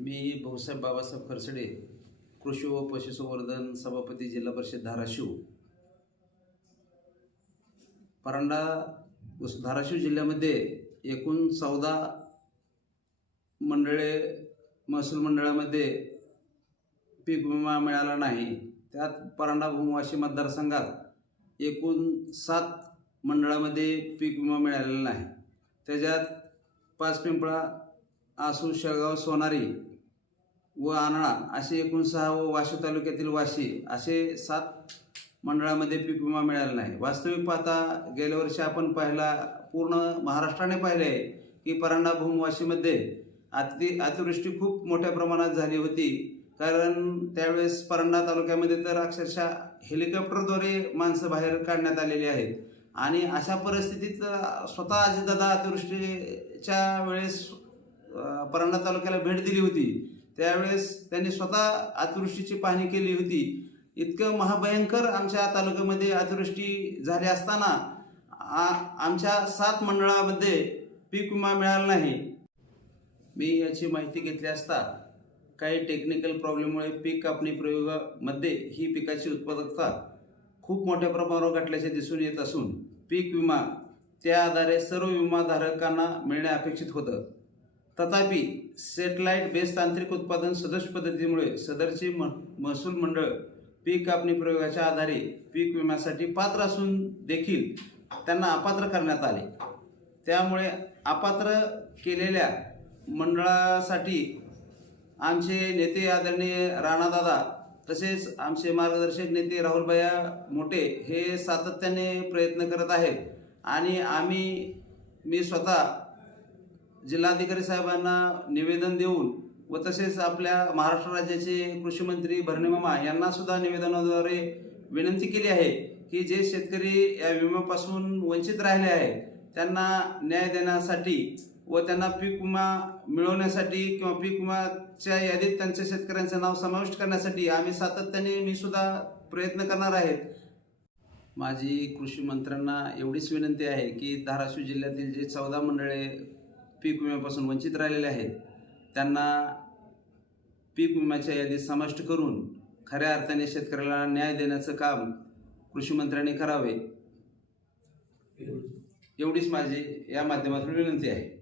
मी भाऊसाहेब बाबासाहेब खरसडे, कृषी व पशुसंवर्धन सभापती, जिल्हा परिषद धाराशिव. परंडा धाराशिव जिल्ह्यामध्ये एकूण 14 मंडळे महसूल मंडळामध्ये पीक विमा मिळाला नाही. त्यात परंडा भूमवासी मतदारसंघात एकूण 7 मंडळामध्ये पीक विमा मिळालेला नाही. त्याच्यात पाचपिंपळा, आसू, शेळगाव, सोनारी व आनळा असे एकूण 6 व वाशी तालुक्यातील वाशी असे 7 मंडळामध्ये पीक विमा मिळाला नाही. वास्तविक पाहता गेल्या वर्षी आपण पूर्ण महाराष्ट्राने पाहिले आहे की परंडा भूमवाशीमध्ये अतिवृष्टी खूप मोठ्या प्रमाणात झाली होती. कारण त्यावेळेस परंडा तालुक्यामध्ये तर अक्षरशः हेलिकॉप्टरद्वारे माणसं बाहेर काढण्यात आलेली आहेत. आणि अशा परिस्थितीत स्वतः अजितदादा अतिवृष्टीच्या वेळेस परंडा तालुक्याला भेट दिली होती. त्यावेळेस त्यांनी स्वतः अतिवृष्टीची पाहणी केली होती. इतकं महाभयंकर आमच्या तालुक्यामध्ये अतिवृष्टी झाली असताना आमच्या 7 मंडळामध्ये पीक विमा मिळाला नाही. मी याची माहिती घेतली असता काही टेक्निकल प्रॉब्लेममुळे पीक कापणी प्रयोगामध्ये ही पिकाची उत्पादकता खूप मोठ्या प्रमाणावर घटल्याचे दिसून येत असून पीक विमा त्या आधारे सर्व विमाधारकांना मिळणे अपेक्षित होतं. तथापि सॅटेलाइट बेस तांत्रिक उत्पादन सदोष पद्धतीमुळे सदरचे महसूल मंडळ पीक कापणी प्रयोगाच्या आधारे पीक विम्यासाठी पात्र असून देखील त्यांना अपात्र करण्यात आले. त्यामुळे अपात्र केलेल्या मंडळासाठी आमचे नेते आदरणीय राणादादा तसेच आमचे मार्गदर्शक नेते राहुलभैया मोठे हे सातत्याने प्रयत्न करत आहेत. आणि मी स्वतः जिल्हाधिकारी साहेबांना निवेदन देऊन व तसेच आपल्या महाराष्ट्र राज्याचे कृषी मंत्री भरणेमामा यांना सुद्धा निवेदनाद्वारे विनंती केली आहे की जे शेतकरी या विम्यापासून वंचित राहिले आहेत त्यांना न्याय देण्यासाठी व त्यांना पीक विमा मिळवण्यासाठी किंवा पीक विम्याच्या यादीत त्यांच्या शेतकऱ्यांचं नाव समाविष्ट करण्यासाठी आम्ही सातत्याने मी सुद्धा प्रयत्न करणार आहेत. माझी कृषी मंत्र्यांना एवढीच विनंती आहे की धाराशिव जिल्ह्यातील जे 14 मंडळे पीक विम्यापासून वंचित राहिलेले आहेत त्यांना पीक विम्याच्या यादीत समाविष्ट करून खऱ्या अर्थाने शेतकऱ्याला न्याय देण्याचं काम कृषी मंत्र्यांनी करावे, एवढीच माझी या माध्यमातून विनंती आहे.